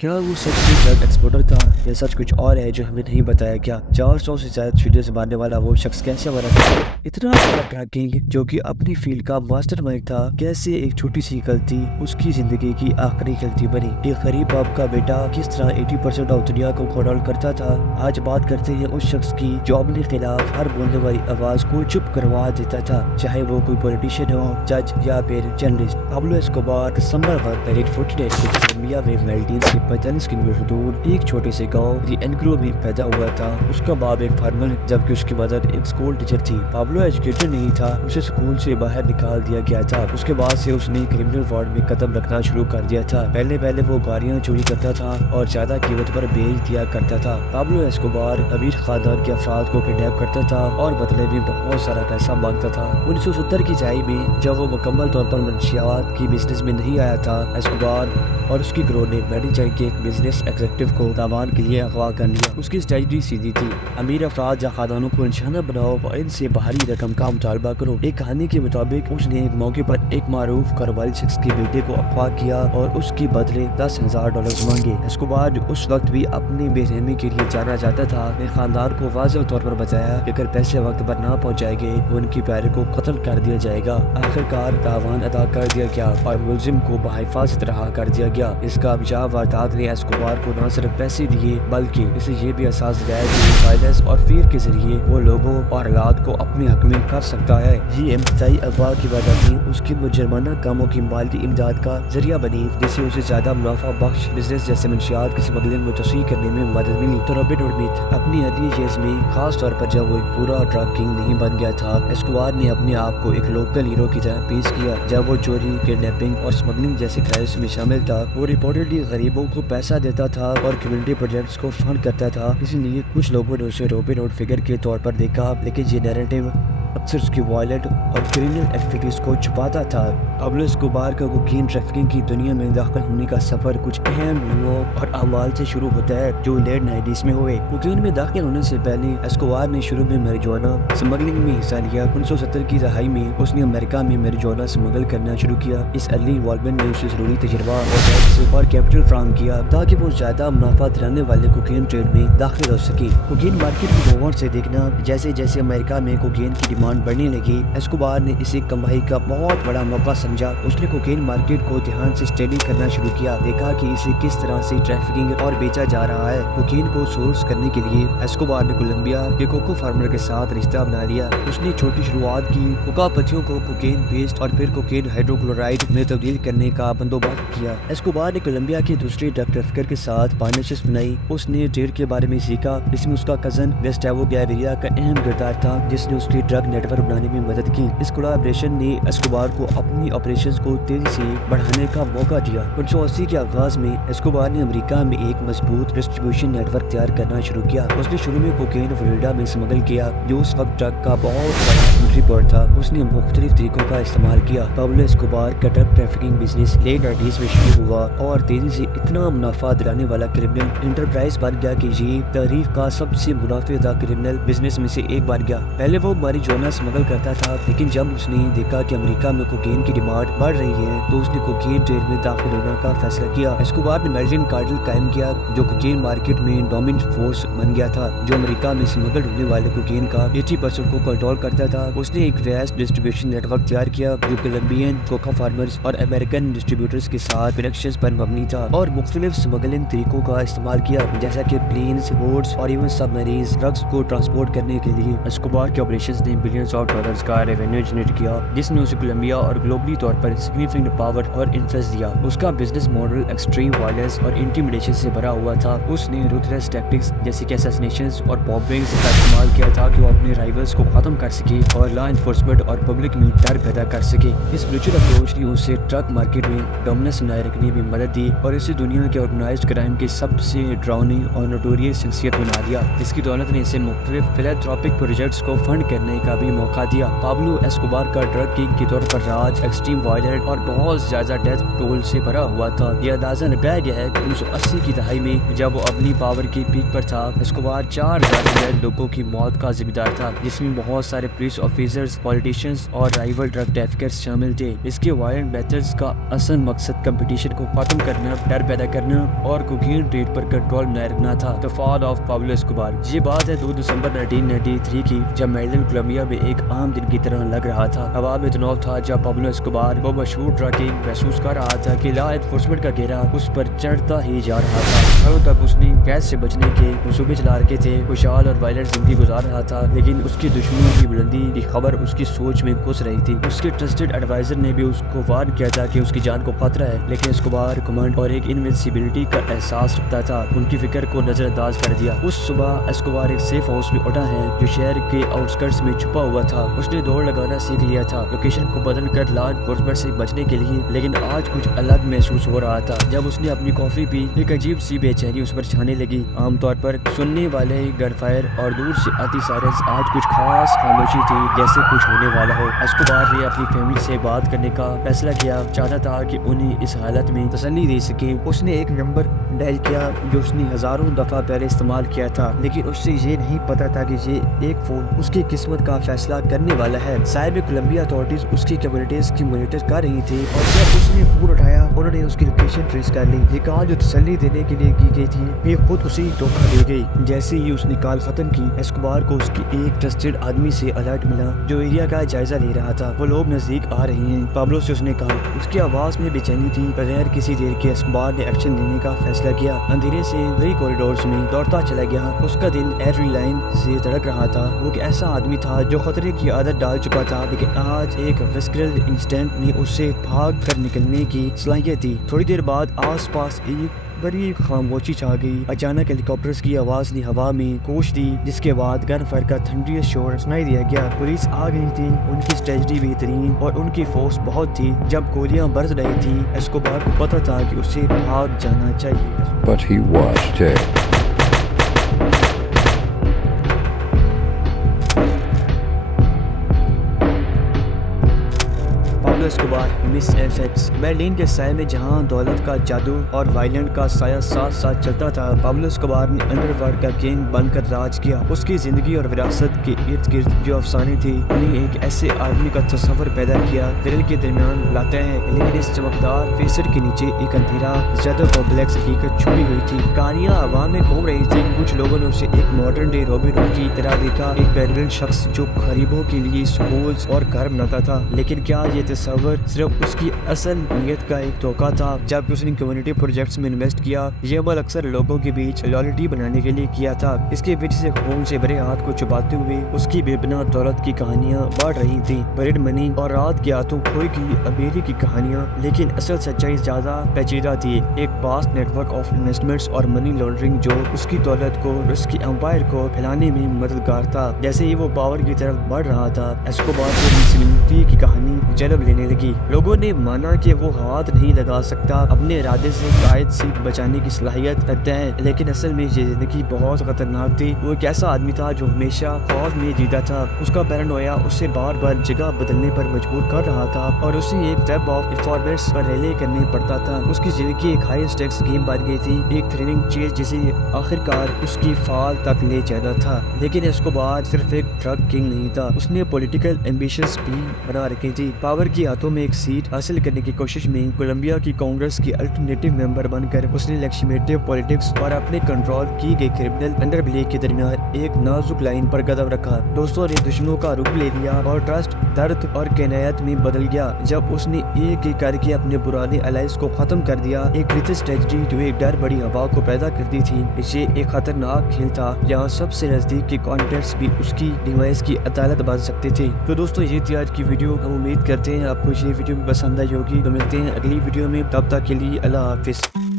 کیا وہ سچ میں ڈرگ ایکسپورٹر تھا یا سچ کچھ اور ہے جو ہمیں نہیں بتایا گیا؟ 400 سے زیادہ چیزیں سے مارنے والا وہ شخص کیسے بنا تھا؟ اتنا بڑا ٹریکنگ جو کہ اپنی فیلڈ کا ماسٹر مائنڈ تھا، کیسے ایک چھوٹی سی غلطی اس کی زندگی کی آخری غلطی بنی؟ ایک غریب باپ کا بیٹا کس طرح 80% آف دنیا کو کنٹرول کرتا تھا؟ آج بات کرتے ہیں اس شخص کی جو اپنے خلاف ہر بولنے والی آواز کو چپ کروا دیتا تھا، چاہے وہ کوئی پولیٹیشین ہو، جج یا پھر جرنلسٹ۔ پابلو اسکوبار دسمبر 1948 کو کولمبیا میں میلڈینز کے 45 کلومیٹر دور ایک چھوٹے سے گاؤں انگرو میں پیدا ہوا تھا۔ اس کا باپ ایک فارمر جبکہ اس کی مدر ایک اسکول ٹیچر تھی۔ پابلو ایجوکیٹڈ نہیں تھا، اسے اسکول سے باہر نکال دیا گیا تھا۔ اس کے بعد سے اس نے کرمنل وارڈ میں قدم رکھنا شروع کر دیا تھا۔ پہلے وہ گاڑیاں چوری کرتا تھا اور زیادہ قیمت پر بیچ دیا کرتا تھا۔ پابلو اسکوبار امیر خاندان کے افراد کو کڈنیپ کرتا تھا اور بدلے میں بہت سارا پیسہ مانگتا تھا۔ 1970 کی دہائی میں جب وہ مکمل طور پر منشیات کی بزنس میں نہیں آیا تھا، اسکوبار اور اس کی گروہ نے میڈیچن کے ایک بزنس ایگزیکٹو کو تاوان کے لیے اغوا کر لیا۔ اس کی اسٹریٹجی سیدھی تھی: امیر افراد یا خاندانوں کو نشانہ بناؤ اور ان سے باہری رقم کا مطالبہ کرو۔ ایک کہانی کے مطابق اس نے ایک موقع پر ایک معروف کاروباری شخص کے بیٹے کو اغوا کیا اور اس کے بدلے $10,000 مانگے۔ اسکوبار جو اس وقت بھی اپنی بے رحمی کے لیے جانا جاتا تھا، نے خاندان کو واضح طور پر بتایا کہ اگر پیسے وقت پر نہ پہنچائے گئے تو ان کے پیارے کو قتل کر دیا جائے گا۔ آخرکار تاوان ادا کر دیا گیا اور ملزم کو بحفاظت رہا کر دیا گیا۔ اس کامیاب واردات نے اسکوبار کو نہ صرف پیسے دیے بلکہ اسے یہ بھی احساس دلایا کہ وائلنس اور فیر کے ذریعے وہ لوگوں اور حالات کو اپنے حق میں کر سکتا ہے۔ یہ انتہائی اغوا کی وارداتیں اس کے مجرمانہ کاموں کی مالی امداد کا ذریعہ بنی، جس سے اسے زیادہ منافع بخش بزنس جیسے منشیات کی اسمگلنگ میں توسیع کرنے میں مدد ملی۔ تو رابرٹ ہڈ اپنی ارلی ایج میں، خاص طور پر جب وہ ایک پورا ڈرگ کنگ نہیں بن گیا تھا، اسکوبار نے اپنے آپ کو ایک لوکل ہیرو کی طرح پیش کیا۔ جب وہ چوری، کڈنیپنگ اور اسمگلنگ جیسے کرائمز میں شامل تھا، وہ رپورٹڈلی غریبوں کو پیسہ دیتا تھا اور کمیونٹی پروجیکٹس کو فنڈ کرتا تھا۔ اسی لیے کچھ لوگوں نے اسے رابن ہڈ فگر کے طور پر دیکھا، لیکن یہ نیریٹو اکثر اس کی وائلنٹ اور کرمنل ایکٹیویٹیز کو چھپاتا تھا۔ پابلو اسکوبار کا کوکین ٹریفکنگ کی دنیا میں داخل ہونے کا سفر کچھ اہم لوگوں اور اعمال سے شروع ہوتا ہے جو لیٹ 90s میں ہوئے۔ کوکین میں داخل ہونے سے پہلے اسکوبار نے شروع میں میریجوانا اسمگلنگ میں حصہ لیا۔ 1970 کی دہائی میں اس نے امریکہ میں میریجوانا اسمگل کرنا شروع کیا۔ اس ارلی انوالومنٹ نے اسے ضروری تجربہ اور کیپٹل فراہم کیا تاکہ وہ زیادہ منافع دلانے والے کوکین ٹریڈ میں داخل ہو سکے۔ کوکین مارکیٹ کو غور سے دیکھنا، جیسے جیسے امریکہ میں کوکین کی ڈیمانڈ بڑھنے لگی، اسکوبار نے اسے کمائی کا بہت بڑا موقع سمجھا۔ اس نے کوکین مارکیٹ کو دھیان سے اسٹڈی کرنا شروع کیا، دیکھا کہ اسے کس طرح سے ٹریفکنگ اور بیچا جا رہا ہے۔ کوکین کو سورس کرنے کے لیے اسکوبار نے کولمبیا کے کوکو فارمر کے ساتھ رشتہ بنا لیا۔ اس نے چھوٹی شروعات کی، کوکا پتیوں کو کوکین پیسٹ اور پھر کوکین ہائیڈروکلورائڈ میں تبدیل کرنے کا بندوبست کیا۔ اسکوبار نے کولمبیا کے دوسرے ڈرگ ٹریفکر کے ساتھ پارٹنرشپ بنائی۔ اس نے ٹریڈ کے بارے میں سیکھا، جس میں اس کا کزن گسٹاوو گیویرا کا اہم کردار تھا، جس نے اس کے ڈرگ نیٹ ورک بنانے میں مدد کی۔ اس کولیبریشن نے اسکوبار کو اپنی آپریشنز کو تیزی سے بڑھانے کا موقع دیا۔ 1980 کے آغاز میں اسکوبار نے امریکہ میں ایک مضبوط ڈسٹریبیوشن نیٹ ورک تیار کرنا شروع کیا۔ اس نے شروع میں کوکین فلوریڈا میں اسمگل کیا، جو اس وقت ڈرگ کا بہت بڑا انٹری پوائنٹ تھا۔ اس نے مختلف طریقوں کا استعمال کیا۔ پابلو اسکوبار کا drug trafficking business late 90s میں شروع ہوا اور تیزی سے اتنا منافع دلانے والا کرمنل انٹرپرائز بن گیا کہ یہ تاریخ کا سب سے منافع دہ کرمنل بزنس میں سے ایک بن گیا۔ پہلے وہ ماریجوانا اسمگل کرتا تھا، لیکن جب اس نے دیکھا کہ امریکہ میں کوکین کی ڈیمانڈ بڑھ رہی ہے تو اس نے کوکین ٹریڈ میں داخل ہونے کا فیصلہ کیا۔ اسکوبار نے میڈیجن کارٹل قائم کیا، جو کوکین مارکیٹ میں ڈومیننٹ فورس بن گیا تھا، جو امریکہ میں اسمگل ہونے والے کوکین کا 80% کو کنٹرول کرتا تھا۔ اس نے ایک ویسٹ ڈسٹریبیوشن نیٹ ورک تیار کیا جو کولمبین کوکا فارمرز اور امریکن ڈسٹریبیوٹرز کے ساتھ کنیکشنز پر مبنی تھا، اور مختلف اسمگلنگ طریقوں کا استعمال کیا، جیسا کہ پلینز، بوٹس اور ایون سب میریز ڈرگز کو ٹرانسپورٹ کرنے کے لیے۔ اسکوبار کے آپریشنز نے بلینز آف ڈالرز کا ریونیو جنریٹ کیا، جس نے اسے کولمبیا اور گلوبلی طور پر سگنیفیکنٹ پاور اور انفلوئنس دیا۔ اس کا بزنس ماڈل ایکسٹریم وائلنس اور انٹیمیڈیشن سے بھرا ہوا تھا۔ اس نے روتھلیس ٹیکٹکس جیسے کہ اساسینیشنز اور بامبنگز کا استعمال کیا تاکہ وہ اپنے رائیولز کو ختم کر سکے اور لا انفورسمنٹ اور پبلک میں ڈر پیدا کر سکے۔ اس بروچل اپروچ نے اسے ڈرگ مارکیٹ میں ڈومیننس بنائے رکھنے میں مدد دی اور اسے دنیا کے آرگنائزڈ کرائم کے سب سے ڈراؤنی اور نوٹوریس شخصیت بنا دیا۔ اس کی دولت نے اسے مختلف فلانتھروپک پروجیکٹس کو فنڈ کرنے کا بھی بھی موقع دیا۔ پابلو ایسکوبار کا ڈرگ کنگ کے طور پر راج ایکسٹریم وائلنٹ اور بہت زیادہ ڈیتھ ٹول سے بھرا ہوا تھا۔ یہ اندازہ لگایا گیا ہے کہ 1980 کی دہائی میں جب وہ اپنی پاور کی پیک پر تھا، ایسکوبار 4000 سے زیادہ لوگوں کی موت کا ذمہ دار تھا، جس میں بہت سارے پولیس آفیسرز، پولیٹیشینز اور رائیول ڈرگ ٹریفکرز شامل تھے۔ اس کے وائلنٹ میتھڈز کا اصل مقصد کمپٹیشن کو ختم کرنا، ڈر پیدا کرنا اور کوکین ریٹ پر کنٹرول نہ رکھنا تھا۔ The fall of Pablo Escobar۔ یہ بات ہے 2 دسمبر 1993 کی، جب میریلینڈ کولمبیا میں ایک عام دن کی طرح لگ رہا تھا۔ ہوا میں تناؤ تھا جب پابلو ایسکوبار وہ مشہور ڈرگ کنگ محسوس کر رہا تھا کہ لا انفورسمنٹ کا گھیرا اس پر چڑھتا ہی جا رہا تھا۔ سالوں تک اس نے قید سے بچنے کے منصوبے چلا رکھے تھے، خوشحال اور وائلنٹ زندگی گزار رہا تھا، لیکن اس کے دشمنوں کی بلندی کی خبر اس کی سوچ میں گھس رہی تھی۔ اس کے ٹرسٹڈ ایڈوائزر نے بھی اس کو وارن کیا تھا کہ اس کی جان کو خطرہ ہے، لیکن ایسکوبار کمانڈ اور ایک انوینسیبلٹی کا احساس رکھتا تھا، ان کی فکر کو نظر انداز کر دیا۔ اس صبح ایسکوبار ایک سیف ہاؤس میں اٹھا ہے جو شہر کے آؤٹسکرٹس میں چھپا ہوا تھا۔ اس نے دوڑ لگانا سیکھ لیا تھا، لوکیشن کو بدل کر لا انفورسمنٹ سے بچنے کے لیے، لیکن آج کچھ الگ محسوس ہو رہا تھا۔ جب اس نے اپنی کافی پی، ایک عجیب سی بے چینی اس پر چھانے لگی، عام طور پر سننے والے گن فائر اور دور سے آتی سائرنز، آج کچھ خاص خاموشی تھی، جیسے کچھ ہونے والا ہو۔ ایسکوبار نے اپنی فیملی سے بات کرنے کا فیصلہ کیا، چاہتا تھا کہ انہیں اس حالت میں تسلی دے سکے۔ اس نے ایک نمبر ڈائل کیا جو اس نے ہزاروں دفعہ پہلے استعمال کیا تھا، لیکن اس سے یہ نہیں پتا تھا کہ یہ ایک فون اس کی قسمت کا فیصلہ کرنے والا ہے۔ سائے میں کولمبیا اتھارٹیز اس کی کمیونٹیز کی مانیٹر کر رہی تھی، اور جب اس نے فون اٹھایا انہوں نے اس کی لوکیشن ٹریس کر لی۔ یہ کال جو تسلی دینے کے لیے کی گئی تھی، یہ خود اسے دھوکہ دے گئی۔ جیسے ہی اس نے کال ختم کی، ایسکوبار کو اس کی ایک ٹرسٹڈ آدمی سے الرٹ ملا جو ایریا کا جائزہ لے رہا تھا۔ وہ لوگ نزدیک آ رہے ہیں، پابلو سے اس نے کہا۔ اس کی آواز میں بے چینی تھی۔ بغیر کسی دیر کے ایسکوبار نے ایکشن لینے کا فیصلہ کیا، اندھیرے سے وہی کوریڈورز میں دوڑتا چلا گیا۔ اس کا دل ایڈری لائن سے دھڑک رہا تھا۔ وہ ایک ایسا آدمی تھا جو خطرے کی عادت ڈال چکا تھا، لیکن آج ایک وسکرل انسٹنٹ نے اسے بھاگ کر نکلنے کی صلاحیت دی۔ تھوڑی دیر بعد آس پاس ایک بڑی خاموشی چھا گئی۔ اچانک ہیلی کاپٹرز کی آواز نے ہوا میں کوش دی، جس کے بعد گن فائر کا تھنڈریس شور سنائی دیا گیا۔ پولیس آ گئی تھی، ان کی اسٹریٹجی بہترین اور ان کی فورس بہت تھی۔ جب گولیاں برس رہی تھی، ایسکوبار کو پتا تھا کہ اسے بھاگ جانا چاہیے۔ But he was dead. Pablo Escobar مس ایفیکٹس۔ میریلینڈ کے سائے میں جہاں دولت کا جادو اور وائلنٹ کا سایہ ساتھ ساتھ چلتا تھا، پابلو ایسکوبار نے انڈر ورلڈ کا کنگ بن کر راج کیا۔ اس کی زندگی اور وراثت کے ارد گرد جو افسانے تھے، انہیں ایک ایسے آدمی کا تصور پیدا کیا ویرل کے درمیان لاتے ہیں، لیکن اس چمکدار فیسٹ کے نیچے ایک اندھیرا زیادہ کمپلیکس حقیقت چھپی ہوئی تھی۔ کہانیاں عوام میں گھوم رہی تھی، کچھ لوگوں نے اسے ایک ماڈرن ڈے رابن ہوڈ کی طرح دیکھا، ایک بیرولنٹ شخص جو غریبوں کے لیے سکولز اور گھر بناتا تھا۔ لیکن کیا یہ تصور صرف اس کی اصل نیت کا ایک دھوکہ تھا؟ جب اس نے کمیونٹی پروجیکٹس میں انویسٹ کیا، یہ عمل اکثر لوگوں کے بیچ لائلٹی بنانے کے لیے کیا تھا۔ اس کے پیچھے سے خون سے بھرے ہاتھ کو چھپاتے ہوئے اس کی بے پناہ دولت کی کہانیاں بڑھ رہی تھیں، بریڈ منی اور رات کے ہاتھوں کھوئی گئی امیری کی کہانیاں۔ لیکن اصل سچائی زیادہ پیچیدہ تھی، ایک vast network of investments اور منی لانڈرنگ جو اس کی دولت کو، اس کی امپائر کو پھیلانے میں مددگار تھا۔ جیسے ہی وہ پاور کی طرف بڑھ رہا تھا، ایسکوبار کو انوینسیبلٹی کی کہانی جلب لینے لگی۔ لوگوں نے مانا کہ وہ ہاتھ نہیں لگا سکتا، اپنے ارادے سے قائد سے بچانے کی صلاحیت رکھتا ہے، لیکن اصل میں یہ زندگی بہت خطرناک تھی۔ وہ ایک ایسا آدمی تھا جو ہمیشہ خوف میں جیتا تھا۔ اس کا پیرانویا اسے بار بار جگہ بدلنے پر مجبور کر رہا تھا، اور اسے ایک ویب آف انفارمیٹس پر ریلے کرنے پڑتا تھا۔ اس کی زندگی ایک ہائی اسٹیکس گیم بن گئی تھی، ایک تھرلنگ چیز جسے آخرکار اس کی فال تک لے جانا تھا۔ لیکن ایسکوبار صرف ایک ڈرگ کنگ نہیں تھا، اس نے پولیٹیکل ایمبیشنز بھی بنا رکھی تھی۔ پاور کی ہاتھوں میں ایک سیٹ حاصل کرنے کی کوشش میں کولمبیا کی کانگریس کی الٹرنیٹو ممبر بن کر اس نے لیجسلیٹو پالیٹکس اور اپنے کنٹرول کی گئی کرمنل انڈر بلیک کے درمیان ایک نازک لائن پر قدم رکھا۔ دوستوں نے دشمنوں کا رخ لے لیا اور ٹرسٹ درد اور کنایت میں بدل گیا جب اس نے ایک ایک کر کے اپنے پرانے الائز کو ختم کر دیا۔ ایک ریتس ٹریجڈی جو ایک ڈر بڑی ہوا کو پیدا کرتی تھی، اسے ایک خطرناک کھیل تھا جہاں سب سے نزدیک کے کانٹیکٹس بھی اس کی ڈیوائس کی عدالت بن سکتے تھے۔ تو دوستوں یہ تھی آج کی ویڈیو، ہم امید کرتے ہیں آپ کو یہ ویڈیو پسند آئی ہوگی۔ تو ملتے ہیں اگلی ویڈیو میں، تب تک کے لیے اللہ حافظ۔